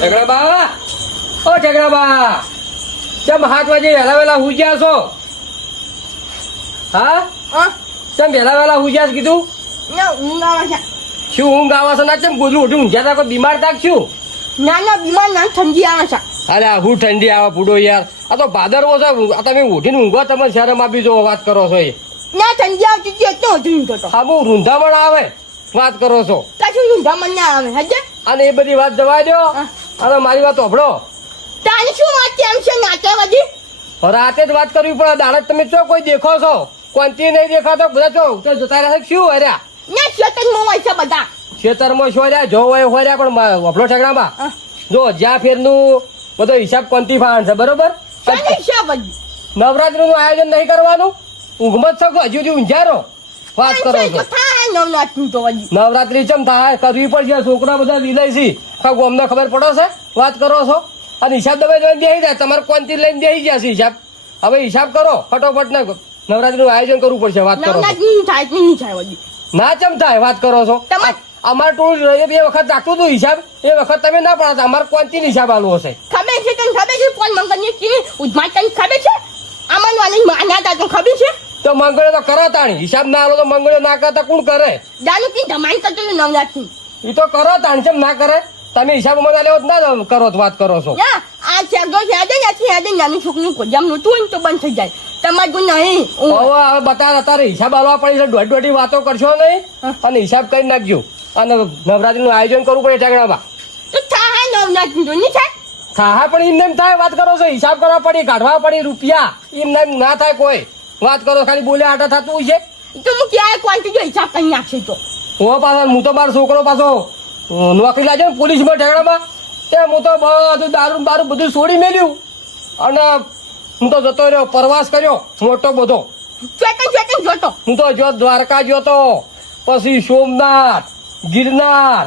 ઠેકડા બા ચમ 7 વાગે વહેલા હુઈ ગયા છો? હા ચમ વહેલા હુઈ ગયા કીધું? ઊંઘ આવે છે. શું ઊંઘ આવે છે? ના ચમ ગોધરું ઉઠી ઊંઘ્યા તા? કોઈ બીમાર તાક છું? ના બીમાર ના, ઠંડી આવે છે. અરે હું ઠંડી આવે પૂડો યાર. આ તો ભાદરવો છે. આ તમે ઉઠીને ઊંઘો તમે શરમ આપી જો વાત કરો છો એ. ના ઠંડી આવતી હતી એટલે વધુ ઊંઘતો હતો. હા બહુ રૂંધામણ આવે વાત કરો છો. કશું ઊંઘામણ ના આવે હજે. અને એ બધી વાત જવા દો. અને મારી વાત સાંભળો. તારી શું વાત કેમ છે નાચા બધી? રાતે જ વાત કરવી પડે. દાડત તમે ચો કોઈ દેખો છો? કોનથી નહીં દેખાતો બધા ચો તો જતા રહ્યા શું હર્યા? ના ખેતરમાં હોય છે બધા. ખેતરમાં શું હર્યા? જો હોય હોય પણ વફલો ઠેકડામાં જો જ્યાં ફેરનું બધો હિસાબ કોનથી ફાણ છે બરોબર? નવરાત્રી નું આયોજન નહીં કરવાનું. ઊંઘમાં જ શકો હજુ સુધી ઊંઝારો વાત કરો છો. નવરાત્રી ચમ થાય કરવી પડશે. છોકરા બધા વિલય છે અમને ખબર પડે છે વાત કરો છો. અને હિસાબ દબાઈ દઈને બેસી જાય. તમારે કોનથી લઈને બેસી ગયા છે હિસાબ. હવે હિસાબ કરો ફટોફટ ને નવરાત્રી નું આયોજન કરવું પડશે વાત કરો. ના ચમ થાય વાત કરો છો. અમારે ટોળું 2 વખત રાખતું હતું હિસાબ. એ વખત તમે ના પડતા. અમારે કોનથી હિસાબ આલવો હશે? ખબર છે તને? ખબર છે કોણ મંગળની કેવી ઉદ્ઘાટન ખબર છે? આમાં વાલી માના તા તો ખબર છે? તો મંગળે તો કરો તાણી. હિસાબ ના આલો તો મંગળે ના કરતા કોણ કરે? દાનુ કી ધમાન કરતો નવરાત્રી. એ તો કરો તાણી ચમ ના કરે? તમે હિસાબ મંગા લેવો ના કરો વાત કરો છો. આ ચેગો છે આજે નાનું છોકરું કોજામ નતું હોય તો બંધ થઈ જાય. તમારું નહીં હવે બતા તારે હિસાબ આલવા પડી છે. દોઢ વાતો કરશો નહીં અને હિસાબ કરી નાખજો. અને નવરાત્રી નું આયોજન કરવું પડે ઠેકડામાં. તો થાય નવરાત્રી તો નહીં થાય. થાય પણ એમ થાય વાત કરો છો. હિસાબ કરવા પડી કાઢવા પડી રૂપિયા. એમ ના થાય કોઈ વાત કરો. ખાલી બોલે આટા થતું હોય છે. તો હું ક્યારે ક્વોન્ટિટી જો હિસાબ કરી નાખશે તો હું તો મારો છોકરો પાછો નોકરી લાગે ને પોલીસમાં ઠેકડામાં. હું તો બધું દારૂ બારું બધું છોડી મેલ્યું અને હું તો જતો રહ્યો. પ્રવાસ કર્યો મોટો બધો. જોતો હું તો જો દ્વારકા જોતો, પછી સોમનાથ, ગિરનાર,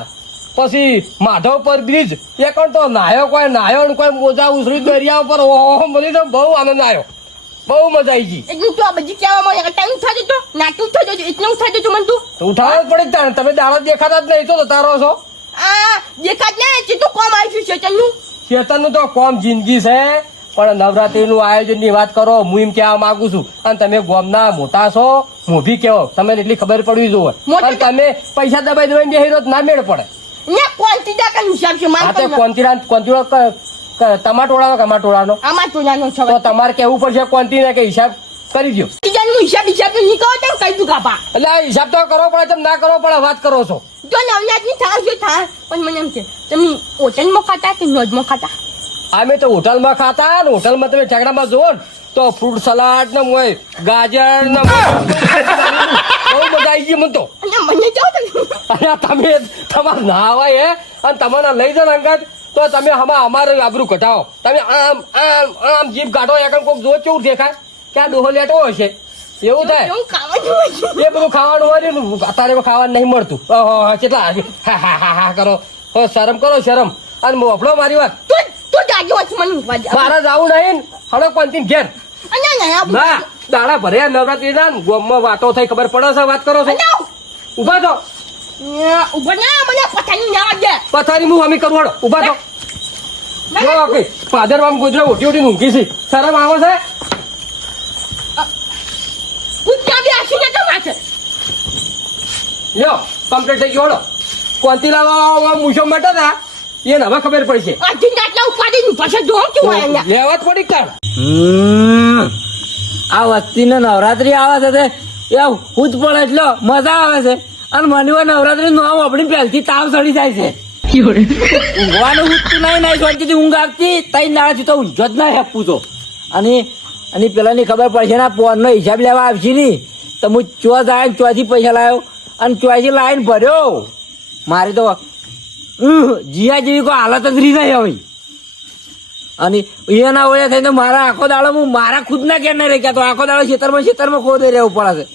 પછી માધવપર બ્રિજ. એક તો નાયો કોઈ નાયો ને કોઈ મોજા ઉછળી દરિયા ઉપર. ઓહો મને તો બહુ આનંદ આવ્યો. બહુ મજા આવી ગઈ. એટલું તો આ બધી કહેવામાં ટાઈમ થતો તો નાટું થતો એટલું થતું તું મને તું ઉઠાવો જ પડે તાણે. તમે દાડો દેખાતા જ નહીં તો તારો છો. આ દેખાત ને કેટલું કોમ આવ્યું છે ચેતનનું તો કોમ જિંદગી છે. પણ નવરાત્રી નું આયોજન ની વાત કરો. હું એમ કહેવા માંગુ છું. અને તમે ગોમના મોટા છો મોભી કેવો તમને એટલી ખબર પડવી જોઈએ. પણ તમે પૈસા દબાઈ દબાઈ બેહી રહો ના મેળ પડે. તમાટોળાનો કમાટોળાનો તો તમારે કેવું પડશે કોન્ટી કે હિસાબ કરી દો. હિસાબ નહીં કરો તો કઈ દઉં કાપા. એટલે હિસાબ તો કરવો પડે. તમે ના કરવો પડે વાત કરો છો. જો નવરાત્રી થાય પણ મને એમ છે તમે હોટલમાં ખાતા કે નોજમાં ખાતા? અમે તો હોટલમાં ખાતા. હોટલમાં તમે ઠેકડામાં જુઓ ને તો ફ્રૂટ સલાડ ને હોય ગાજર ને બહુ મજા આવી ગઈ મને તો. અને તમે તમારે ના હોય હે અને તમારે લઈ જાઓ અંગત તો તમે અમારે આબરૂ કઢાવો. તમે આમ આમ આમ જીભ કાઢો એક કોઈક જો કેવું દેખાય ક્યાં ડોહો લેટો હશે એવું થાય. એ બધું ખાવાનું હોય ને અત્યારે ખાવાનું નહીં મળતું. કેટલા હા કરો શરમ કરો શરમ. અને મોફળો મારી વાત મારા જવું નહીં. હડો કોનથી ઘેર ના દાડા ભર્યા નવરાત્રી ના ગોમમાં વાતો થઈ ખબર પડે છે વાત કરો છો. ઉભા થો પથારી હું અમે કરું. હડો ઉભા થો. પાદરમાં ગુજરાત ઓટી ઓટી ઊંઘી છે. શરમ આવે છે? લ્યો કમ્પ્લીટ થઈ ગયો. હડો કોનથી લાવવા મૂછો માટે હતા એને હવે ખબર પડશે. લેવા જ પડી કાઢ. આ વસ્તી ને નવરાત્રી આવે છે એ હું જ પડે એટલો મજા આવે છે. અને મને નવરાત્રી નું નામ આપણી પહેલથી તાવ ચડી જાય છે. ઊંઘવાનું ઉઠતું નહીં શાંતિથી ઊંઘ આવતી. 3 દાડાથી તો ઊંઝો જ ના હેપું તો. અને પેલા ની ખબર પડશે ને પોન નો હિસાબ લેવા આવશે ની તો હું ચો જાય ને ચોથી પૈસા લાવ્યો અને ચોથી લાઈન ભર્યો. મારી તો જીયા જેવી કોઈ હાલત જ રહી નહીં હવે. અને એના વયા થઈને મારા આખો દાડો હું મારા ખુદ ના ક્યાં નહીં રહી. તો આખો દાડો ખેતરમાં ખોદે રહેવું પડે છે.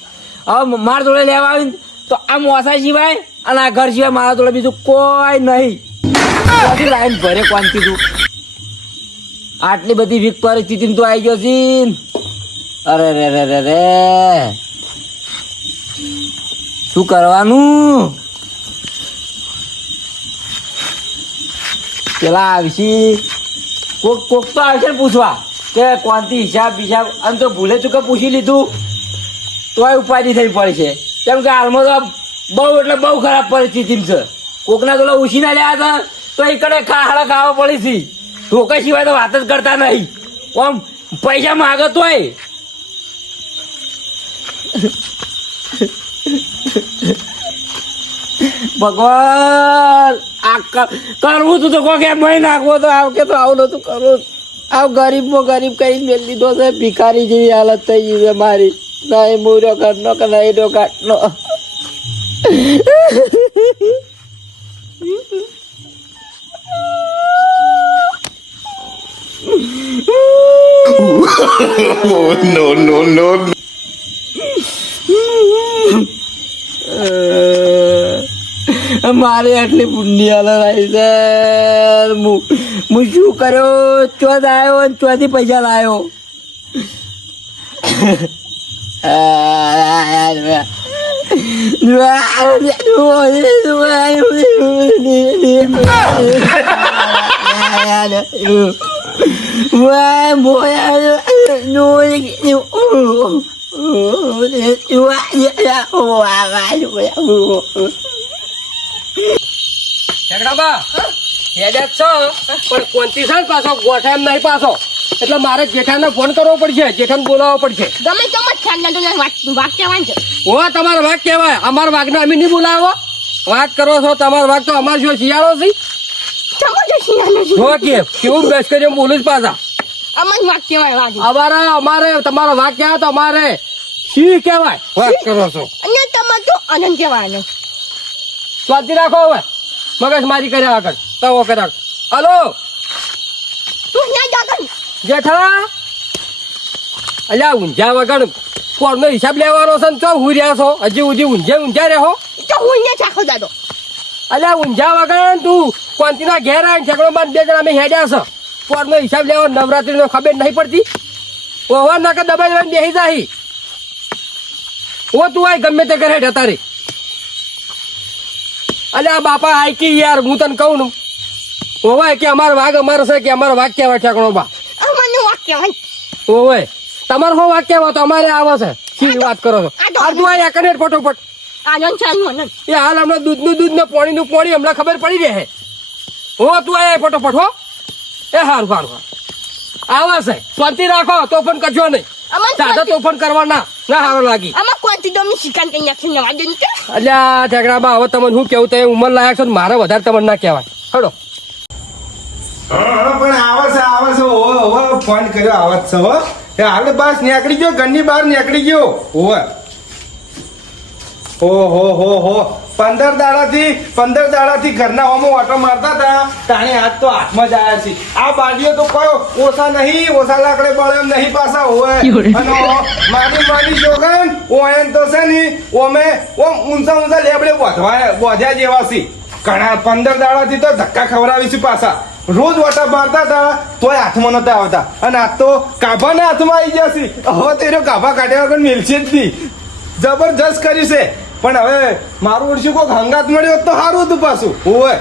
હવે મારા જોડે લેવા આવીને તો આ મોસા સિવાય અને આ ઘર સિવાય મારા જોડે બીજું કોઈ નહીં. લાઈન ભરે કોનથી તું આટલી બધી વીક પરિસ્થિતિ તું આવી ગયો છે. અરે રે રે રે રે શું કરવાનું? પેલા આવશી કોક તો આવશે ને પૂછવા કે કોણથી હિસાબ અને તો ભૂલે ચૂકે પૂછી લીધું તોય ઉપાધિ થઈ પડી છે કેમ કે હાલમાં તો બહુ એટલે બહુ ખરાબ પરિસ્થિતિ છે કોકના તો ઉછીના લ્યા હતા તો એ કડે ખાડા ખાવા પડી છે ઢોકા સિવાય તો વાત જ કરતા નહીં આમ પૈસા માગત હોય ભગવાન આ કરવું તું તો કોક એમ નાખવો તો આવ કે તો આવું નતું કરવું આવ ગરીબમાં ગરીબ કઈ મેળ લીધો છે ભિખારી જેવી હાલત થઈ ગઈ છે મારી નહીં મૂર્યો ઘરનો કે નહીં નો કાટનો no. મારે આટલી પુણ્યાલ રહી છે હું શું કર્યો ચોથ આવ્યો અને ચોથી પૈસા લાવ્યો ઝઘડાબા હેડ્યા છો પણ કોણથી છે ને પાછો ગોઠા એમ નહીં પાછો એટલે મારે જેઠાને ફોન કરવો પડશે જેઠાને બોલાવવો પડશે ગમે તેમ જ ખ્યાલ નતો વાક કહેવાય છે ઓ તમારો વાઘ કહેવાય અમારા વાઘને અમે નહીં બોલાવો વાત કરો છો તમારો વાઘ તો અમારે જો શિયાળો છે તમારો શિયાળો છે જો કે કેવું બેસ કરી બોલું જ પાછા અમાર વાક કહેવાય વાઘ અમારે તમારો વાઘ કહેવાય તો અમારે સિંહ કહેવાય વાત કરો છો અને તમાર તો આનંદ કહેવાય સ્વાતી રાખો હવે મગજ મારી કર્યા આગળ તવો કર્યા હલો તું ના જાગન જેઠા અલ્યા ઊંઝા વગર કોણનો હિસાબ લેવાનો છે ને ચો હુર્યા છો હજી ઊંઝા રહો તો હું ને ચાખો દાદો અલ્યા ઊંઝા વગર તું કોંતીના ઘેર આવીને ઝઘડો બાદ બે જણા અમે હેડ્યા છે કોણનો હિસાબ લેવો નવરાત્રીનો ખબર નહીં પડતી ઓવા નાકે દબાઈ બેસી જાય ઓ તું આય ગમે તે કરે હેડ તારી અલ્યા બાપા આઈકી યાર હું તને કહું ને ઓવાય કે અમારો વાઘ અમારો છે કે અમારો વાઘ કહેવાય ઠેકણો બા અમારનું વાક કહેવાય ઓવે તમારો હો વાક્ય વાત અમારે આવે છે શી વાત કરો છો આ તું આ કનેટ ફટોફટ આનંદ છે આનંદ એ હાલ હમણાં દૂધનું ને પાણીનું પાણી હમણાં ખબર પડી રહે હો તું આ ફટોફટ હો એ હારું આવે છે શાંતિ રાખો તોફાન કરજો નહીં સાદા તોફાન કરવાના ના હારો લાગી આમાં કોઈથી તો અમે શિકાન કરી નાખી નવા દે અલ્યા ઠેકડાબા હવે તમને શું કેવું તો ઉંમર લાયક છો ને મારે વધારે તમને ના કહેવાય હડો પણ આવે છે ફોન કર્યો આવત છે હો એ હાલ બસ નીકળી ગયો ઘરની બહાર નીકળી ગયો હો 15 દાડાથી ઘરના હોમો ઓટો મારતા હતા તાણી હાથ તો હાથમાં જ આવ્યા છે આ બાડીઓ તો કયો ઓછા લાકડે બળે એમ નહીં પાછા હોય અને મારી શોગન ઓયન તો છે ને ઓમે ઊંચા લેબડે બોધ્યા જેવા છે ઘણા 15 દાડાથી તો ધક્કા ખવડાવીશું પાછા રોજ ઓટા મારતા હતા તોય હાથમાં નતા આવતા અને આ તો કાભાના હાથમાં આવી જશે હવે તેરો કાભા કાઢ્યા વગર મિલશે જ નહીં જબરજસ્ત કર્યું છે પણ હવે મારું ઓળશું કોઈક હંગાત મળ્યો તો સારું હતું પાછું હોય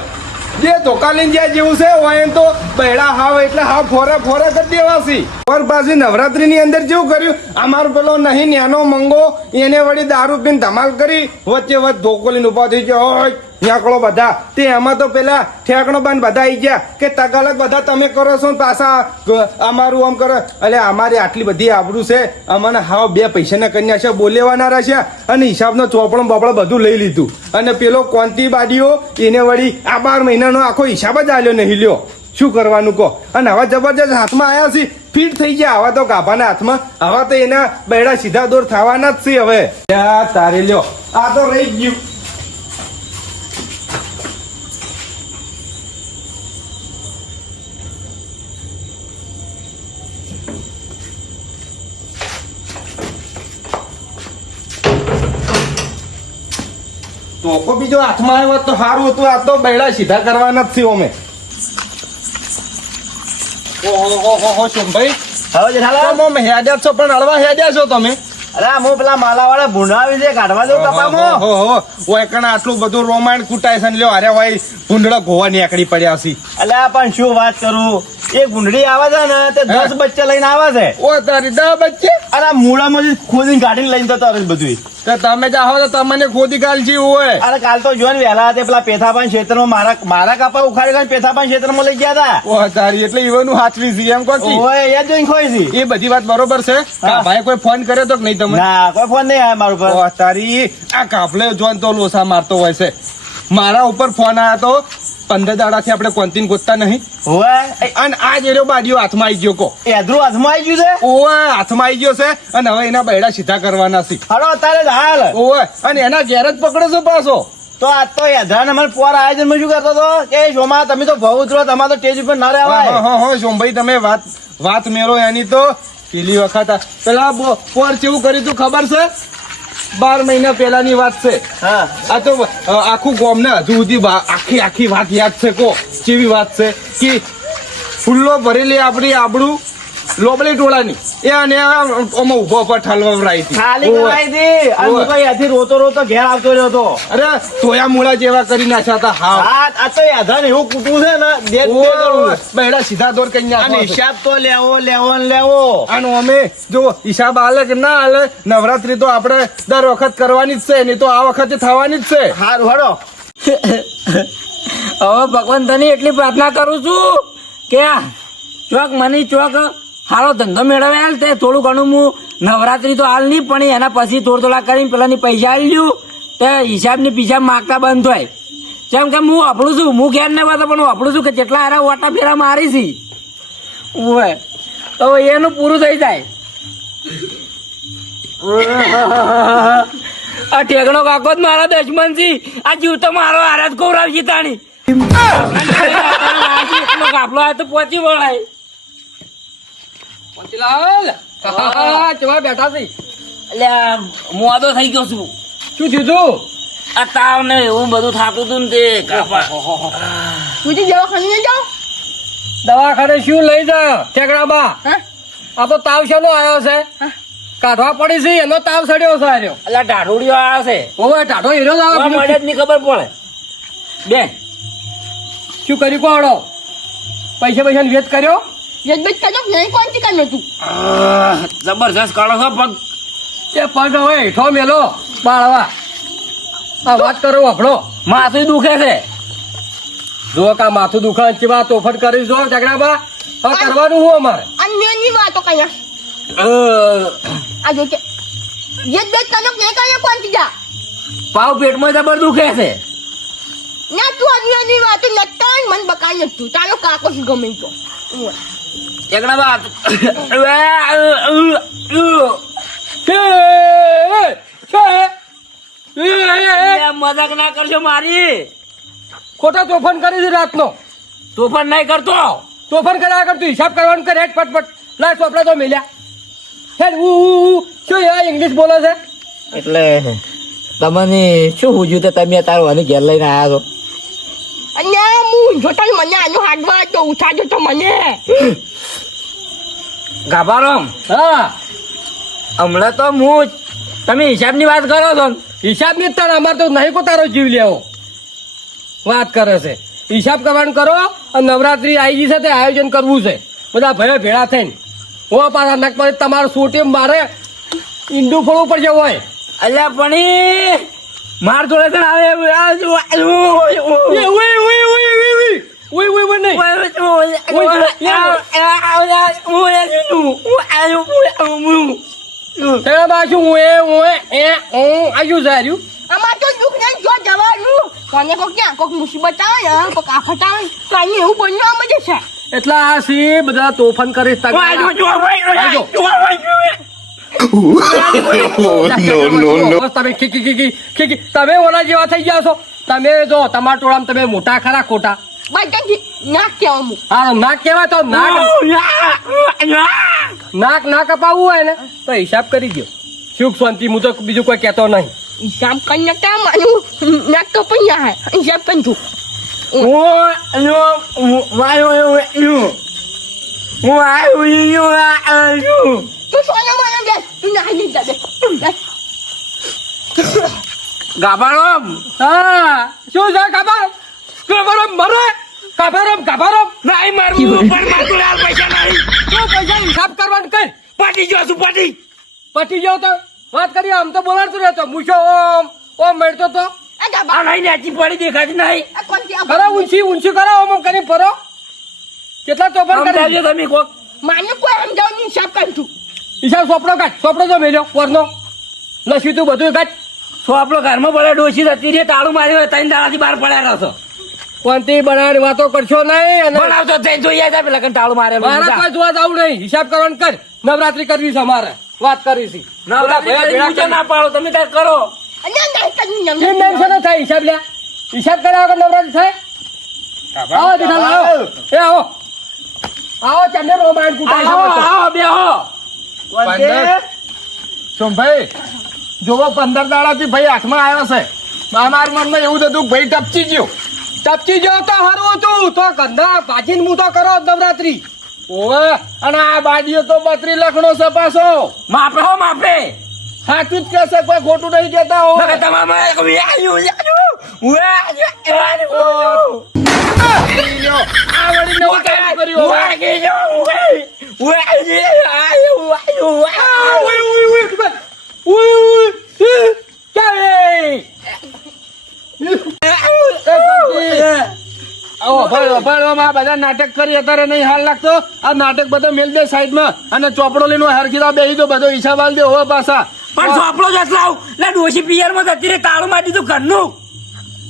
જે ધોકાલીને જ્યાં જેવું છે હોય એમ તો બહેડા હાવ એટલે હાવ ફોરે કરી દેવાસી પર પાછી નવરાત્રીની અંદર જેવું કર્યું અમારો પેલો નહીં નેનો મંગો એને વળી દારૂ પીને ધમાલ કરી વચ્ચે ધોકોલીને ઉભા થઈ ગયા હોય ન્યાકળો બધા તે એમાં તો પેલા ઠેકણો બાન બધા આવી ગયા કે તગાલક બધા તમે કરો છો પાછા અમારું આમ કરો એટલે અમારી આટલી બધી આબરૂ છે અમને હાવ 2 પૈસાના કન્યા છે બોલેવાના રહ્યા અને હિસાબનો ચોપડો બપડો બધું લઈ લીધું અને પેલો કોંતી બાડીઓ એને વળી આ 12 મહિનાનો આખો હિસાબ જ આલ્યો નહીં લ્યો શું કરવાનું કહો અને હવે જબરજસ્ત હાથમાં આવ્યા છે ફીટ થઈ ગયા આવા તો ગાભાના હાથમાં આવા તો એના બેડા સીધા દોર થવાના જ છે હવે તારે લ્યો આ તો રહી ગયું તો બીજો હાથમાં આવ્યો તો સારું હતું આ તો બેડા સીધા કરવાના જ છે અમે ઓહો શોમભાઈ હવે જેઠાલાલ તમે હેડ્યા છો પણ હળવા હેડ્યા છો તમે અરે હું પેલા માલાવાળા ભૂંડાવી છે કાઢવા દઉં કપામાં. ઓહો ઓય કણા આટલું બધું રોમાણ કુટાય છે ને લ્યો અરે ભાઈ ભૂંડળો ગોવા નીકળી પડ્યા છે. અલ્યા પણ શું વાત કરું, એક ભૂંડડી આવે છે ને તે 10 બચ્ચા લઈને આવે છે. ઓ તારી દા બચ્ચે અરે મૂળામાંથી ખોદીને કાઢીને લઈને જતા રહે બધું. તો તમે જાઓ તો તમને ખોદી ગાલજી હોય. અરે કાલ તો જો ને વહેલા તે પેલા પેથાપાન ક્ષેત્રમાં મારા કાપા ઉખાડી કરીને પેથાપાન ક્ષેત્રમાં લઈ ગયા હતા. ઓ તારી એટલે ઈવનું હાચવી છે એમ કહો કી? ઓય એ જોઈને ખોઈ છે. એ બધી વાત બરોબર છે. ભાઈ કોઈ ફોન કર્યો તો કે નહીં તમને? ના કોઈ ફોન નહીં આવ્યો મારું પર. ઓ તારી આ કાફલે જોન તો લોસા મારતો હોય છે. મારા ઉપર ફોન આવ્યો તો 15 દાડાથી આપણે કોન્તીન ગોતતા નહીં ઓય અને આ જેરો બાડીઓ હાથમાં આવી ગયો કો. એધરું હાથમાં આવી ગયું છે. ઓય હાથમાં આવી ગયો છે અને હવે એના બૈડા સીધા કરવાના છે. હાલો અત્યારે જ હાલ. ઓય અને એના ઘેર જ પકડો છો પાછો. તો આજ તો એધરાને મને પોર આયોજન માં શું કરતો હતો કે શોમા તમે તો બહુ ઉતરો, તમારે તો સ્ટેજ ઉપર ના રહેવાય. હા સોમભાઈ તમે વાત મેરો એની તો પેલી વખત પેલા પોર કેવું કર્યું તું ખબર છે? 12 મહિના પહેલાની વાત છે. હા આ તો આખું ગામ ને હજુ સુધી આખી વાત યાદ છે કો. કેવી વાત છે કે ફૂલ્લો ભરેલી આપણી આબડું લોબલી ટોળાની એ અને આમાં ઉભો પર ઠાલવરાઈ હતી. ખાલી કરાઈ દી અને હું તો અહીંયાથી રોતો ઘેર આવતો રહ્યો હતો. અરે તોયા મૂળા જેવા કરી નાખ્યા હતા. હા આ તો એધરાને એવું કૂટવું છે ને બે કરું. બૈડા સીધા દોર કઈ અને નાખવા છે. હિસાબ તો લેવો. આનો અમે જો હિસાબ આલે કે ના આલે, નવરાત્રી તો આપણે દર વખત કરવાની જ છે, નહીં તો આ વખતે થવાની જ છે. હારું હડો. હવે ભગવાન તને એટલી પ્રાર્થના કરું છું કે આ ચોક મને ચોક સારો ધંધો મેળવે હાલ તે થોડું ઘણું હું નવરાત્રી તો હાલ નહીં પણ એના પછી થોડા કરીને પેલાની પૈસા આવી લ્યું તે હિસાબની પીછા માગતા બંધ થાય. જેમ કે હું આપણું છું, હું ઘેર ને વાતો પણ હું આપણું છું કે જેટલા હારા ઓટા ફેરા મારી છી ઓય તો એનું પૂરું થઈ જાય. આ ઠેકણો કાકો જ મારા દુશ્મન છે. આ જીવ તો મારો હારા જ ગૌરાવજી તાણી કાપલો આ તો પહોંચી વળાય. મોતીલાલ ચવા બેઠા છે. અલ્યા મોદો થઈ ગયો છું. શું થયું તું? આ તાવ ને એવું બધું થતું હતું ને તે કાપા. સુધી દવાખાને નહીં જાઓ. દવાખાને શું લઈ જા ઠેકડામાં? હા આ તો તાવ શેનો આવ્યો છે? કાઢવા પડી છે એનો તાવ સડ્યો છે આર્યો. અલ્યા ઢાઢોડીઓ આવે છે. ઓવે ટાઢો હીરો જ આવે. મળે જ નહીં ખબર પડે. બે શું કર્યું કોણો? પૈસા ને વેચ કર્યો? યજબેજ કાઢો નહીં કોણ ટીકા નતું. જબરજસ્ત કાઢો છો પગ. એ પગ હવે હેઠો મેલો બાળવા. આ વાત કરો વફડો. માથું દુખે છે. જો કા માથું દુખાન ચેવા તોફટ કરી જો ઝઘડામાં. હવે કરવાનું હું અમારે? અન્યની વાતો કયા આ જો કે યજબેજ કાઢો નહીં કયા કોણ ટીકા પાવ પેટમાં જબર દુખે છે. ના તું અન્યની વાતો નતા મન બકાઈ નતું. તારો કાકો શું ગમે તો એકડા બાદ મજાક ના કરશો મારી. ખોટા તોફાન કરી છે રાતનો. તોફાન નહીં કરતો. તોફાન કર્યા કરતું હિસાબ કરવાનું કરે હેડ ફટફટ. ના ચોપડા તો મેલ્યા હેડ શું યાર ઇંગ્લિશ બોલે છે? એટલે તમને શું પૂછ્યું તો તમે તારું અને ઘેર લઈને આવ્યા છો? અને હું જોતા મને આનો હાડવા તો ઉઠાડો તો મને ગાભારામ હા હમણાં તો હું તમે હિસાબની વાત કરો છો ને? હિસાબ ની તાર અમારે તો નહીં કો તારો જીવ લેવો વાત કરે છે. હિસાબ કરવાનું કરો અને નવરાત્રી આવી ગઈ છે તે આયોજન કરવું છે બધા ભાઈઓ ભેળા થઈને. હું પાછા નક પર તમારું સોટી મારે ઈંડું ફોડવું પડશે હોય. અલ્યા પણ માર જોડે તો આવે અમાર તો દુઃખ નહીં જો જવાનું કોને કોક ક્યાં કોક મુસીબત આવે ને કોક આફત આવે કઈ એવું બન્યું આમ જ છે. એટલે આ સી બધા તોફાન કરીશ તમે તમે ઓલા જેવા થઈ ગયા છો. તમે જો તમારા ટોળામાં તમે મોટા ખરા ખોટા બધા નાક કેવા હા નાક કેવાય તો નાક ના કપાવવું હોય ને તો હિસાબ કરી દો. સુખ શાંતિ હું તો બીજું કોઈ કહેતો નહીં. હિસાબ કઈ નતા માનું નાક તો પણ ના હિસાબ પણ તું તું સોનો મને દે તું નાહી જા દે ગાભારામ હા શું છે કાબારામ મરે કાબારામ નહીં મારવું પણ મારતું હાલ પૈસા નહીં તો પૈસા હિસાબ કરવાનું કઈ પાટી જો છું પાટી પટી જાવ તો વાત કરી આમ તો બોલાડતો રહેતો મૂછો ઓમ મેળતો તો આ ગાબા આ નહીં નેચી પડી દેખાતી નહીં આ કોણ કે કરો ઊંચી કરો ઓમ કરી ફરો કેટલા તોફાન કરી સમજાવજો તમે કોક માને કોઈ સમજાવ ની હિસાબ કર તું હિસાબ સોપડો તો મેલ્યો પરનો લસ્યું તું બધું કાઢ તો આપણો ઘરમાં પડે ડોસી જતી રહી તાળું માર્યું હોય 3 દાડાથી બહાર પડ્યા રહો કોનથી બનાવવાની વાતો કરશો નહીં અને બનાવતો જઈને જોઈએ જાય પેલા કણ તાળું મારે મારા કોઈ જોવા જવું નહીં હિસાબ કરવાનું કર નવરાત્રી કરવી છે અમારે વાત કરવી છે નવરાત્રી ના પાડો તમે ત્યાં કરો અને નહીં કરી કેમ નમ નામ છે ને થાય હિસાબ લ્યા હિસાબ કર્યા વગર નવરાત્રી થાય આવો દીઠા આવો એ આવો ચંડે રોમાયણ કુટાઈ આવો બેહો પંદર સોમભાઈ જોવો 15 દાડાથી ભાઈ હાથમાં આવ્યો છે અમારા મનમાં એવું હતું કે ભાઈ ટપચી ગયો ટપકી ગયો તો હરવું તું તો ગંધા ભાજીને હું તો કરો નવરાત્રી ઓવે અને આ બાડીઓ તો 32 લાખનો છે પાછો માપે હો માપે સાચું જ કહેશે કોઈ ખોટું નહીં કહેતા હો નકર તમારે આ વળી નવું ચાલુ કર્યું હવે. આ બધા નાટક કરી અત્યારે નહીં હાલ લાગતો આ નાટક બધો મેલ દે સાઈડમાં અને ચોપડો લઈને હરખીરા બેહી દો બધો હિસાબ આલ દે હો પાછા પણ ચોપડો જ લાવ લે ડોશી પિયરમાં જતી રે તાળું મારી દીધું ઘરનું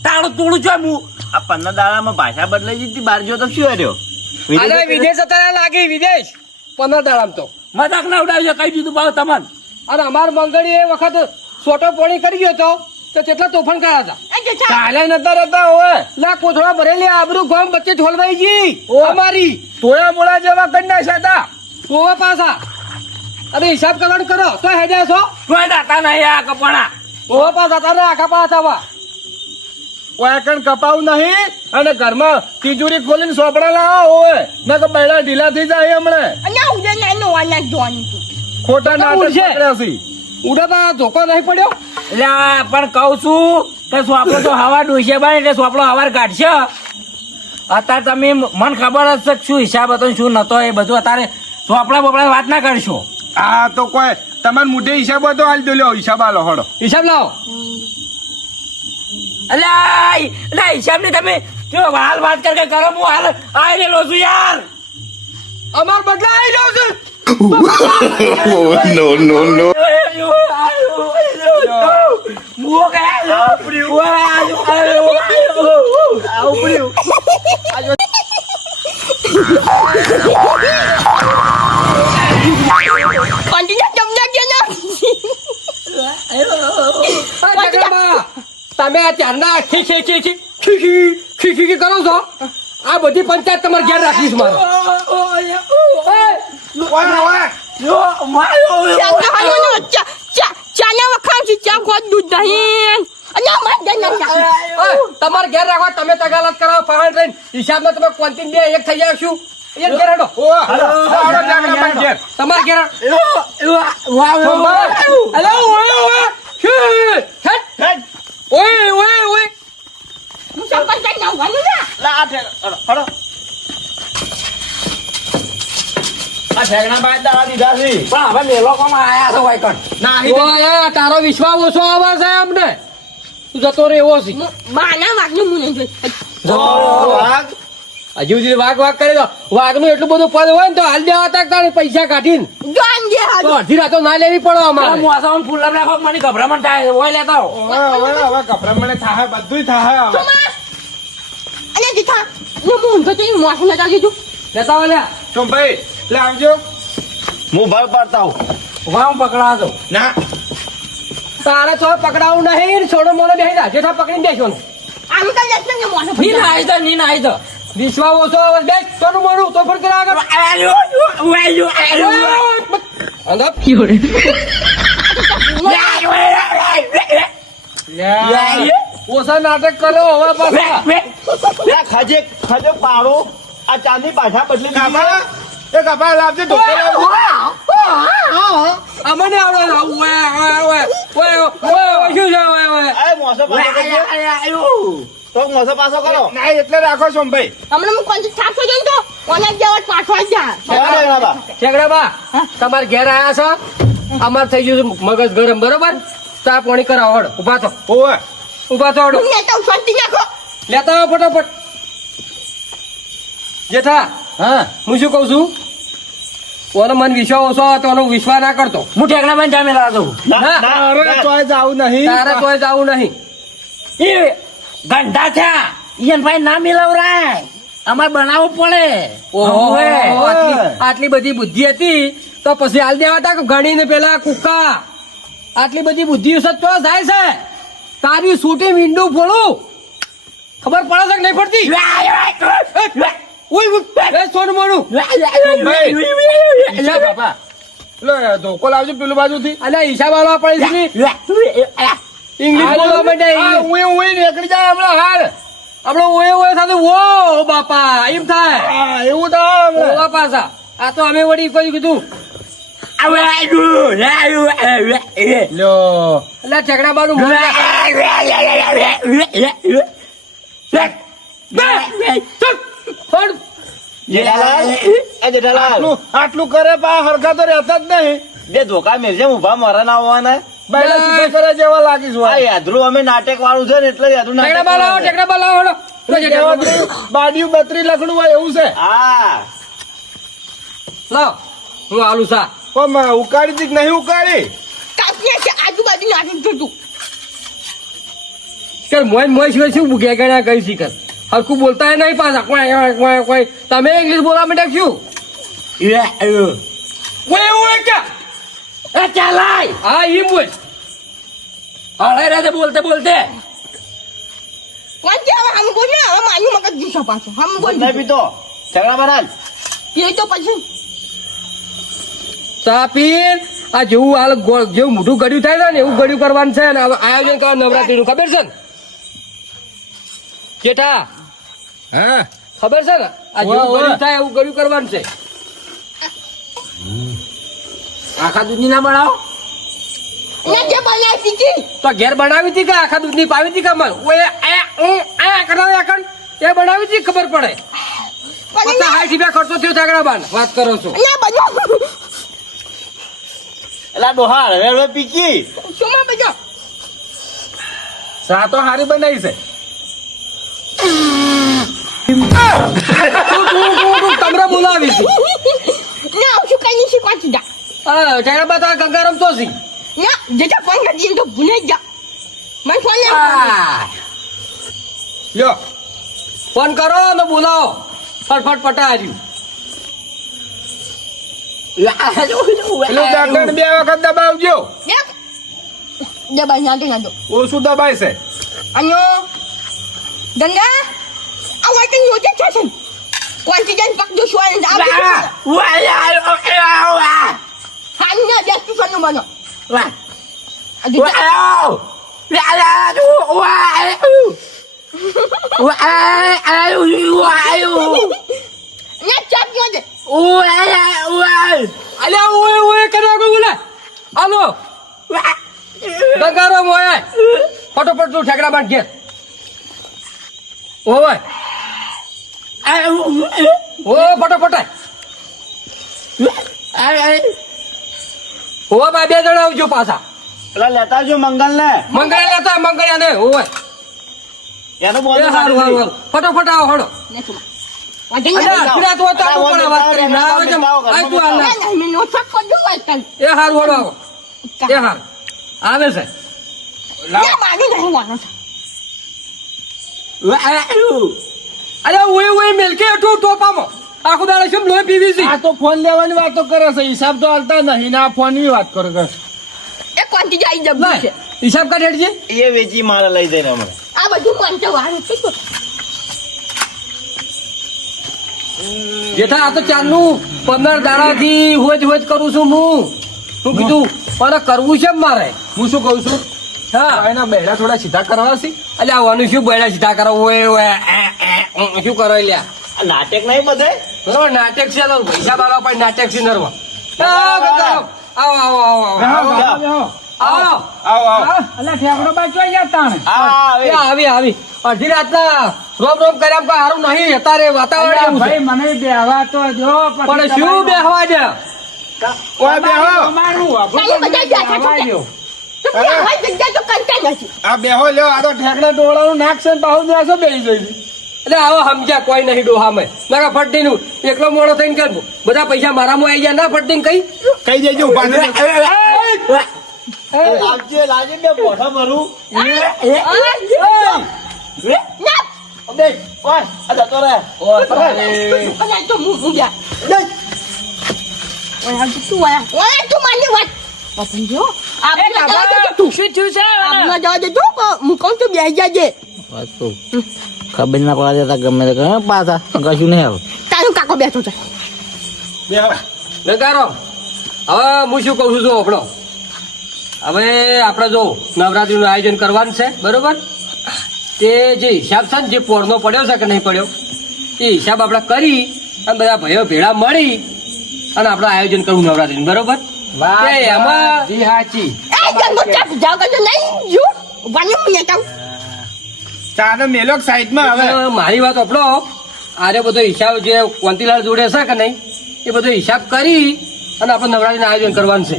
તાળું તોડું છું હું આ 15 દાડામાં ભાષા બદલાઈ જતી બહાર જો તો શું હર્યો અરે વિદેશ અત્યારે લાગી વિદેશ 15 દાડામાં તો મજાક ના ઉડાવજો કઈ દીધું ભાવ તમને અને અમાર મંગળી એ વખત સોટો પોણી કરી ગયો તો કેટલા તોફાન કર્યા હતા આ જતા ચાલે નતા રહેતા હોય લા કોથળા ભરેલી આબરૂ ગામ વચ્ચે ઢોલવાઈ જી અમારી તોયા મોળા જેવા કરી નાખ્યા હતા ઓવા પાછા અરે હિસાબ કરવાનું કરો તો હેડ્યા છો કોઈ દાતા નહીં આ કપડા ઓવા પાછા તારે આખા પાછા વા વાયકણ કપાવું નહીં અને ઘરમાં તિજોરી ખોલીને સોપડા લાવો હોય ના તો બૈડા ઢીલા થઈ જાય હમણે અને ઉડે નાનો વાના જોવાની તું ખોટા નાટક ઉડશે. પકડ્યા છે ઉડાતા ધોકો નહીં પડ્યો એટલે પણ કઉ છું કે સોપડો તો હવા ડોસે બને એટલે સોપડો હવાર કાઢશે અત્યારે તમે મને ખબર જ છે કે શું હિસાબ હતો ને શું નતો એ બધું અત્યારે સોપડા બોપડા વાત ના કરશો આ તો કોઈ તમારે મોઢે હિસાબ હતો હાલ દો લ્યો હિસાબ આલો હળો હિસાબ લાવો એટલે હિસાબ ની તમે જો હાલ વાત કર કરો હું હાલ આવી રહેલો છું યાર અમાર બદલા આવી જાવ છે કોન્ટિન્યુ જમના કે ના તમે આ ચારના ખી કરો છો આ બધી પંચાયત તમારે ઘેર રાખીશ મારે ચાના વખાણ છે ચા ખોટ દૂધ નહીં અને માર દે તમારે ઘેર રાખવા તમે તગાલત કરાવો પહાડ રહીને હિસાબમાં તમે કોન્ટીન બે એક થઈ જાય શું એક ઘેર હેડો તમારે ઘેર હેલો ઓય હું સંપર્ક કરી ના વાનું ના આ ઠેકણા બાદ દાડા દીધા છે પણ હવે મેલો કોમ આયા છો વાયકણ ઓય તારો વિશ્વાસ ઓછો આવે છે અમને તું જતો રે એવો છે માના વાગનું મુને જોઈ વાઘ હજુ સુધી વાઘ કરી દો વાઘનું એટલું બધું પદ હોય ને તો હાલ દેવા તક તારે પૈસા કાઢીને જોન જે તો હાજો અડધી રાતો ના લેવી પડો અમારે મોસામાં ફૂલ રાખો મને ગભરામણ થાય ઓય લેતા આવો. હવે કપડા થાહે બધું થાહે હવે. અને દીઠા ને હું તો તું મોસ ના જાજી તું લેતા વાલ્યા સોમભાઈ લે આવજો હું ભર પડતા હું વામ પકડા દો ના તારે તો પકડાવું નહીં છોડો મોડો બેસી જા જેઠા પકડીને બેસવાનું આમ તો લેસ ને મોસ ની નાઈ તો ની નાઈ તો વિશ્વાસ ઓછો આવે બેસ છોડું મોડું તો પણ કરા આગળ અંદર ઓછા નાટક કરો હવે પાછા ખજે પાડો આ ચાંદી પાછા બદલી દીધી. કાપા એ કપા લાવજે ધોકો લાવજે અમને આવડે છે. ઓય, ઓય, ઓય, ઓય, ઓય, શું છે? ઓય, ઓય. એ મોસો પાછો કરજો. તો મોસો પાછો કરો. ના એટલે રાખો છો ભાઈ. હમણાં હું કોણ થાકો જઈને તો ઓલા જેવા પાછો આવી જા ઠેકડા જણાબા. ઠેકડાબા, તમારે ઘેર આયા છો? અમારે થઈ ગયું છે મગજ ગરમ, બરોબર? ચા પાણી કરાવો, હળો. ઉભા થો, ઓવે ઉભા થો, હળો. હું નેતા શાંતિ નાખો લેતા આવો ફટાફટ. જેઠા, હા હું શું કઉ છું? ઓનો મન વિશ્વાસ ઓછો હોય તો ઓનો વિશ્વાસ ના કરતો. હું ઠેકડામાં જામે લાવો છું. ના, ના, અરે ના. તોય જાવું નહીં. તારે તોય જવું નહીં. એ ગંડા થયા ઈયન ભાઈ ના મિલાવરાય અમારે બનાવવું પડે. ઓહો, હવે. આટલી બધી બુદ્ધિ હતી તો પછી હાલ દેવા તા કે ગણીને પેલા કુક્કા. આટલી બધી બુદ્ધિ સચ્ચો થાય છે. તારી સૂટી મીંડું ફોડું, ખબર પડે છે કે નહીં પડતી? ઉઈ, ઉઈ, એ સોનું મોનું. ઈશા બાપા લો ધોકો લાવજો પેલું બાજુથી. અને હિસાબ આલવા પડે છે ને? ઇંગ્લિશ બોલવા માંડ્યા, આ ઉઈ ઉઈ નીકળી જાય હમણાં હાલ. હમણાં ઓએ ઓએ સાથે ઓ બાપા એમ થાય. હા, એવું તો હમણાં. ઓવા પાછા આ તો અમે વળી કોઈ કીધું લ્યો એટલે ઠેકડા બાનું મોં પણ જેઠાલાલ, એ જેઠાલાલ, આટલું કરે પા હરખા તો રહેતા જ નહીં. બે ધોકા મેલજે ઉભા મારા ના હોવાના. બૈરા સીધા કરે જેવા લાગીશ આ યાદરું અમે નાટક વાળું છે ને એટલે યાદરું ઠેકડા નાટક બા લાવો, વાળું છે. ઠેકડા બા લાવો, હળો. બાડિયું 32 લખણું હોય એવું છે. હા લાવ હું આલુ સા. પણ ઉકાળી હતી કે નહીં ઉકાળી? કાપીએ છે આજુબાજુ નાખી જતું કે મોય મોય સિવાય શું બુગ્યા ગણ્યા કઈ શીખર હરખું બોલતા નહીં પાછા. કોઈ તમે ઇંગ્લિશ બોલવા માંડ્યા શું? ઓય ઓય ક્યાં ચાલાય હા એમ બોલ. હળે રહે બોલતે બોલતે કોણ કે હવે હમ બોલ ને હવે મારું મગજ દીશો પાછો હમ બોલ નહીં પીતો ઝઘડા બનાલ. એ તો પછી સાપીર આ જેવું હાલ જેવું મોઢું ગળ્યું થાય છે ને એવું ગળ્યું કરવાનું છે ને હવે આયોજન કરવા નવરાત્રીનું ખબર છે ને જેઠા? હા ખબર છે ને આ જેવું ઓવે, ઓવે. ગળ્યું થાય એવું ગળ્યું કરવાનું છે. આખા દૂધની ના બનાવો ને જે બનાવી દીધી તો ઘેર બનાવી હતી કે આખા દૂધની પાવી હતી કે અમાર ઓય આ કરાવે આખણ એ બનાવી હતી ખબર પડે. પણ 50-60 રૂપિયા ખર્ચો થયો ઠેકડા બાન વાત કરો છો. ના બનો એટલે ડોહા હળવે હળવે પીકી. શું બનો સા તો હારી બનાવી છે. તું તમને બોલાવી છે. ના શું કઈ નહીં શીખવાતી જા હા ઠેકડા બા તો આ ગંગારામ તો સી. ના જેટા ફોન કરી દીધો તો ભૂલે જ જા મને ફોન લે લ્યો ફોન કરો અને બોલાવો ફટફટ પટાર્યું. પેલું ઢાંકણ 2 વખત દબાવજો. દબાઈ ના દે ઓછું દબાય છે. અનો ગંગા આ વાટન યોજે છે છે કોણથી જન પકડો શું હા ના બેસ્ટ ફોન બનો આજુ ના ચાપ જો દે અલ્યા ઓય ઓય કર્યા કોઈ બોલે હાલો ગંગારામ ઓય ફટોફટ તું ઠેકડા બાન ઘેર ઓય ઓ ફટોફટ ઓ ભાઈ 2 જણા આવજો પાછા. પેલા લેતા આવજો મંગલ ને મંગળા લેતા મંગળ્યા ને ઓય એનું એ બોલ હારું હારું ફટોફટ આવો હળો. ને તું વાટન અલ્યા અખિરા તો હતા પણ વાત કરી ના આવે જેમ આય તું હાલ ના. ના મેં નો છક કરી વાટન એ હારું હળો આવો એ હારું આવે છે. ના માનું નહીં વાનો અરે ઓય ઓય મિલકે તું ટોપામાં આખો દાડો શું લોહી પીવી છે. આ તો ફોન લેવાની વાતો કરે છે. હિસાબ તો હાલતા નહીં ને આ ફોન ની વાત કરે છે. એ કોણથી જાય જબ લાય, છે હિસાબ કાઢ હેડજે. એ વેચી મારે લઈ જઈને હમણાં. આ બધું કોણથી વારું છે જેઠા આ તો ચાલનું 15 દાડાથી હોજ હોજ કરું છું હું કીધું પણ કરવું છે મારે. હું શું કહું છું હા એના બેડા થોડા સીધા કરવા છે. અલ્યા આવવાનું શું બેડા સીધા કરો ઓય ઓય શું કરો લ્યા આ નાટક નહીં બધે. બરોબર નાટક છે લો, પૈસા બાળવા પણ નાટક છે નરવા ગંગારામ, આવો આવો આવો આવો આવો આવો આવો અલા ઠેકડો બાજુ ગયા તાણે એ આવી આવી અડધી રાતના રોમ રોમ કર્યા કોઈ સારું નહીં અત્યારે વાતાવરણ એવું છે ભાઈ મને બેહવા તો જો પણ શું બેહવા છે ઓય બેહો અમારું તારી બધા બેઠા છો કે? તો ત્યાં હોય જગ્યા તો કંટાળ નથી. આ બેહો લ્યો આ તો ઠેકડા ડોળાનું નાક છે ને પાછું બેસો બેસી જઈ એટલે આવો સમજ્યા કોઈ નહીં ડોહામાં નકા ફટતી નું એકલો મોડો થઈને કર બધા પૈસા મારામાં આવી ગયા ના ફટતી કઈ કઈ જજો ઉભા લાગજે લાગે બે મોઢા ભરું ના, બે ઓય આ જતો રે અને તો હું ગયા. ઓય હાલ તું આયા. ઓય તું મારી વાત. બાપુ જો આપણે જવા દેજો તું. શું થયું છે આપણે જવા દેજો પણ હું કહું છું બેસી જાજે. ખબર ના પડે તો ગમે તે કરે પાછા કશું નહીં આવે તારું કાકો બેઠો છે. બેહો નકારો હવે હું શું કહું છું આપણો હવે આપણે જો નવરાત્રીનું આયોજન કરવાનું છે બરોબર તે જે હિસાબ છે ને જે પોરનો પડ્યો છે કે નહીં પડ્યો એ હિસાબ આપણે કરી અને બધા ભાઈઓ ભેળા મળી અને આપણે આયોજન કરવું નવરાત્રીનું બરોબર તે એમાં જી હાચી એ જંગો ચાપ જાવ કે નહીં જો વાની હું લેતા ચાલો મેલો સાઈડમાં હવે મારી વાત આપણો આરે બધો હિસાબ જે કોંતીલાલ જોડે છે કે નહીં એ બધો હિસાબ કરી અને આપણે નવરાત્રીનું આયોજન કરવાનું છે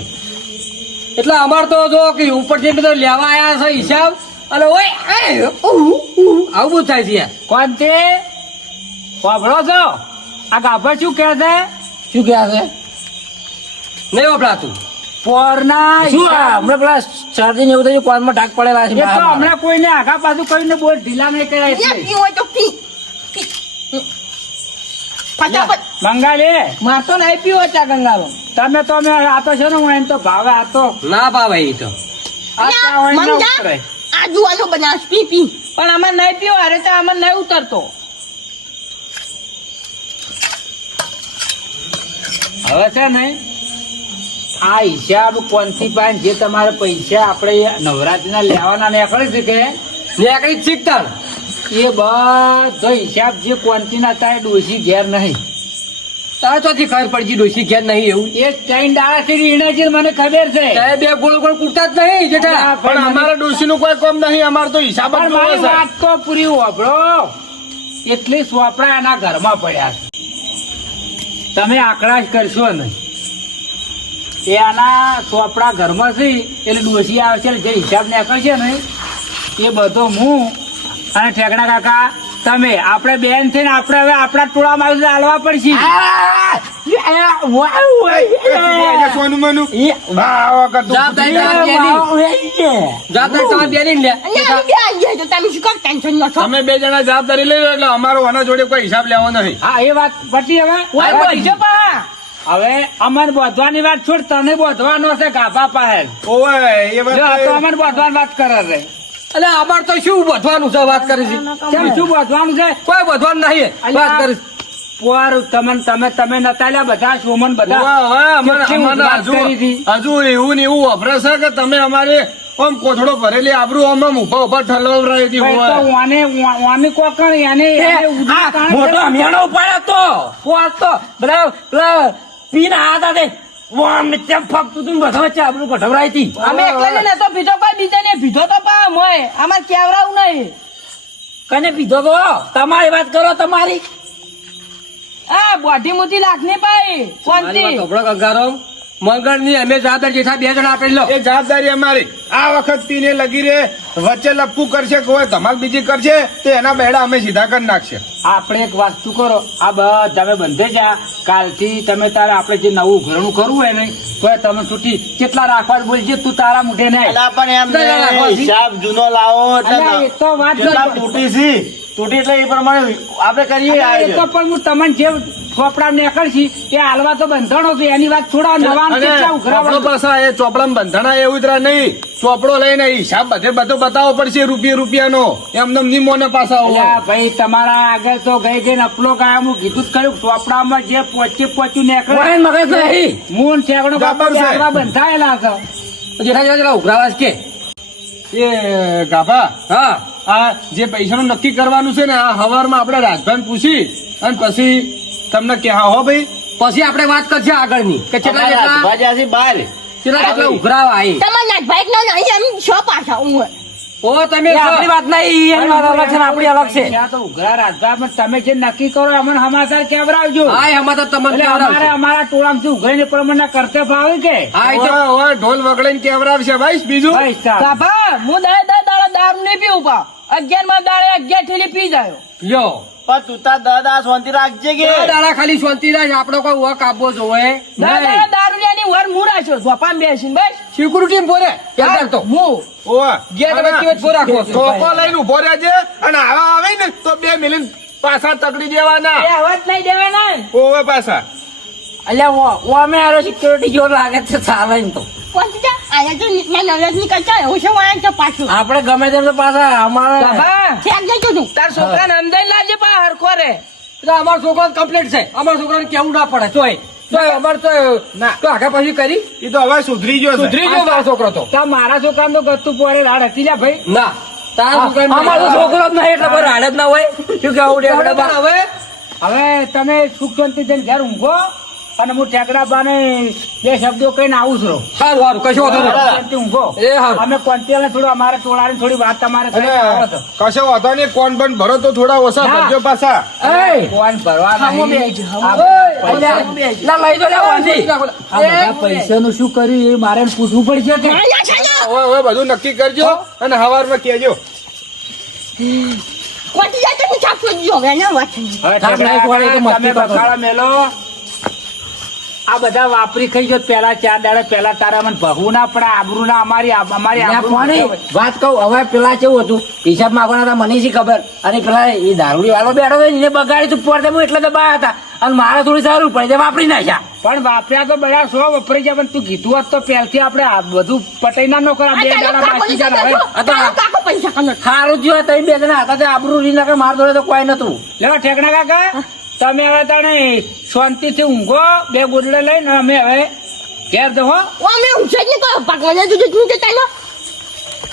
એટલે અમાર તો જો કે ઉપરથી બધો લેવા આવ્યા છે હિસાબ અને ઓય આવું બધું થાય છે યાર કોણ તે વાપરો છો આ ગાભર શું કહે છે શું કહે છે નહીં વપરાતું પોરના હમણાં પેલા શરદી ને એવું થયું કોનમાં ઢાક પડેલા છે હમણાં કોઈને આગા પાછું કોઈને બોલ ઢીલા નહીં કર્યા લે પી હોય તો પી પી. ફટાફટ બંગાળી માર તો નહીં પીવો ચા ગંગાલો તમે તો અમે આ તો છે ને હું એમ તો ભાવે આ તો ના પાવે એ તો આ ચા હોય ને મંજા ઉતરે. આ જુવાનો બનાસ પી પી. પણ આમાં નહીં પીવો અરે તો આમાં નહીં ઉતરતો હવે છે ને આ હિસાબ કોનથી પાન જે તમારે પૈસા આપણે નવરાત્રીના લેવાના નીકળે છે કે નીકળી જ શીખતા ને. એ બધો હિસાબ જે કોનથી ના થાય ડોસી ઘેર નહીં તારે ચોથી ખબર પડી ડોસી ઘેર નહીં એવું એ ત્રણ દાડાથી રીણે છે મને ખબર છે તારે બે ગોળ ગોળ કૂટતા જ નહીં જેઠા પણ અમારા ડોશીનું કોઈ કામ નહીં અમારે તો હિસાબ જ પણ જોવો મારી છે. વાત તો પૂરી વાપરો એટલી સોપડા એના ઘરમાં પડ્યા છે તમે આંકડા જ કરશો નહીં એ આના સોપડા ઘરમાં છે એટલે ડોસી આવે છે જે હિસાબ નીકળશે ને એ બધો હું અને ઠેકડા કાકા તમે આપણે બેન થઈને આપણે હવે આપણા ટોળામાં આવીને હાલવા પડશે સોનું મનું વાહ, વાહ કરતું. જવાબદારી તમારે બેની લે અને આ બે આવી જાય તો તમે શું કામ ટેન્શન ન છો? તમે બે જણા જવાબદારી લઈ લો એટલે અમારો આના જોડે કોઈ હિસાબ લેવો નહીં હા એ વાત પટી હવે હવે અમન બોધવાની વાત છોડ તને બોધવાનો છે ગાભા પાહેલ ઓય એ જો આ તો વાત અમન બોધવાની વાત કરે છે એટલે અમાર તો શું વધવાનું છે વાત કરી છે કેમ શું બોધવાનું છે કોઈ વધવાનું નહીં વાત કરી છે. પોર તમે નતા લ્યા બધા સોમન બધા વાહ, વાહ, અમારે- કેટલી અમારે વાત કરી હતી. હજુ એવું ને એવું વપરાશ છે કે તમે અમારે આમ કોથળો ભરેલી આબરૂ આમ આમ ઉભા ઉભા ઠલવરાઈ હતી. ભાઈ તો વાને કોકણ એને ઉધા કાણ મોટો કરે. અમિયાનો ઉપાડ્યો તો પોસ તો બધા પેલા પીને આતા તે વામ ને તેમ ફકતું તું બધા વચ્ચે આબરૂ કઢવરાઈ હતી અમે એકલાને નતો પીધો કોઈ બીજાને પીધો તો પા મોય આમાં કેવરાવું નહીં કને પીધો તો તમારી વાત કરો તમારી આ બોધી મુધી લાખની પાઈ કોનથી મગર ની અમે જાદર જેઠા બે જણા આપેલી લો એ જવાબદારી અમારી આ વખત પીને લગી રે વચ્ચે લપકું કરશે કોઈ ધમાલ બીજી કરશે તો એના બેડા અમે સીધા કરી નાખશે. આપણે એક વાસ્તુ કરો આ બધા તમે બંધે જા કાલથી તમે તારે આપણે જે નવું ઘરનું કરવું હોય ને તો તમે છૂટી કેટલા રાખવા બોલજે તું તારા મુઠે નહીં અલા પણ એમ નહીં, હિસાબ જૂનો લાવો અલા, એ તો વાત જેટલા બરાબર. તૂટી એટલે એ પ્રમાણે આપણે કરીએ એ તો આયોજન. પણ હું તમને જે ચોપડા નીકળશી એ હાલવા તો બંધણો છે એની વાત છોડા નવા અને કેટલા ચોપડો ઉઘરાવવાનું પાછા એ ચોપડામાં બંધાણા એ ઉતરા નહીં ચોપડો લઈને હિસાબ બધો બતાવવો પડશે રૂપિયાનો એમને નિમોને પાછા અલ્યા હોવા. ભાઈ તમારા આગળ તો ગઈ નપલો ગાય હું કીધું જ ખરું ચોપડામાં જે પોચ્યું નીકળે મગજ નહીં મૂન ઠેકડો બરાબર છે. હાલવા બંધાયેલા છે જેઠા જેઠા ઉઘરાવા કે એ ગાભા હા આ જે પૈસાનું નક્કી કરવાનું છે ને આ હવારમાં આપણે રાજભાઈ પૂછી અને પછી તમને કે હા હો ભાઈ પછી આપણે વાત કરશે આગળની કે કેટલા અમારા કેટલા રાજભાજી બહાર કેટલા ઉઘરાવ આવી તમારા નાથભાઈ નો નહીં એમ છો પાછા હું ઓ તમે એ આપણી વાત નહીં એની વાત અલગ છે ને આપણી અલગ છે ત્યાં તો ઉઘરા રાજભા પણ તમે જે નક્કી કરો અમને સમાચાર કેવડાવજો હા એમાં તો તમને એટલે અમારે અમારા ટોળામાંથી ઉઘરાઈને પ્રમાણે કરતે ફાવે કે હા એ તો ઓવે, ઓવે, ઢોલ વગડીને કેવડાવશે ભાઈ બીજું ભાઈ સાહેબ. બાપા હું દાડા દારૂ નહીં પીવું પા 11 માં દાડે 11 ઠેલી પી જાય લ્યો પણ તું તાર દાદા શાંતિ રાખજે કે દાડા ખાલી શાંતિ રાખ આપડે કોઈ વક આપવો જોવે દાડા દારૂ ની વર મુડા છો ધોપામાં બેસીને બસ સિક્યુરિટી ફોરે ક્યાં તો હું ઓવે. ગયા તમે કેવી ફોર રાખો છો ટોકો લઈને ઉભો રહેજે અને આવા આવે ને તો 2 મિલિયન પાછા તકડી દેવાના એ અવાજ નહીં દેવાના ઓવે પાછા અલ્યા અમે આરો સિક્યોરિટી જો લાગે છે ચાલે ને તો પહોંચી જા આયા તો નીકળ્યા નવરાજ નીકળતા એવું છે વાયા છે પાછું આપણે ગમે તેમ તો પાછા અમારે બાપા ફેંક દેજો તું તાર છોકરાને સમજાઈ લાવજે પા હરખો રે એટલે અમારો છોકરો કમ્પ્લીટ છે અમારા છોકરાને કેવું ના પડે તોય અમારે તો આગળ પછી કરી એ તો હવે સુધરી ગયો છે સુધરી ગયો મારો છોકરો તો તા મારા છોકરાને તો ગતું પોરે રાડ હતી લ્યા ભાઈ ના તારા છોકરાને અમારો તો છોકરો જ નહીં એટલે કોઈ રાડ જ ના હોય શું કેવું આપણે ડેવડે પણ હવે હવે તમે સુખ શાંતિ જઈને ઘેર ઊંઘો અને હું ટેકડા બાને 2 શબ્દો કહીને આવું છું સારું સારું કશો વાંધો નહીં શાંતિ ઊંઘો એ હારું. અમે કોન્ટિયાને થોડું અમારે ટોળાની થોડી વાત તમારે અને કરીને આવો તો. કશો વાંધો નહીં કોણ પણ ભરો તો થોડા ઓછા ના. કરજો પાછા કોણ ભરવા હમો નહીં. બેજો આ ના લઈ દો લે વાંધી આ બધા પૈસાનું શું કર્યું એ મારે પૂછવું પડશે કે આયા છે ને હવે હવે બધું નક્કી કરજો અને હવારમાં કહેજો કોટી જાય તો હું છાપતો જ જો એના વાત છે. હવે થાક નહીં પડે તો મસ્તી તમે કરો. બખાડા મેલો આ બધા વાપરી ખાઈ ગયો પેલા 4 દાડા પેલા તારા મને ભગવું ના પડે આબરૂ ના અમારી લ્યા આબરૂ કોની ના વાત કહું હવે પેલા કેવું હતું હિસાબ માંગવાના હતા મને શી ખબર અને પેલા એ દારૂડી વાળો બેઠો હતો એને બગાડી તું પડતે હું એટલે દબાયા હતા અને મારે થોડી સારું પડે વાપરી નાખ્યા પણ વાપર્યા તો બધા 100 વપરાઈ જાય પણ તું કીધું હોત તો પહેલથી આપણે આ બધું પટાઈ ના નો કર આ 2 આ દાડા તારો બાકી કાકો જાય હવે તારો કાકો પૈસા કનો સારું થયું તમે બે જણા હતા તે આબરૂ રી નાખે માર જોડે તો કોઈ નતું લેવા ઠેકણા કાકા તમે હવે તાણે શાંતિથી ઊંઘો 2 ગોદડે લઈને અમે હવે ઘેર દો હો ઓ મે ઉછે ને કો પકડે જો તું જતા નો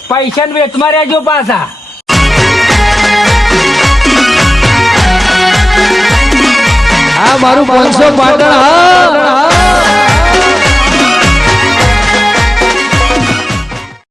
પૈસા વેચમાં રહેજો પાછા આ મારું 500 પાટણ હા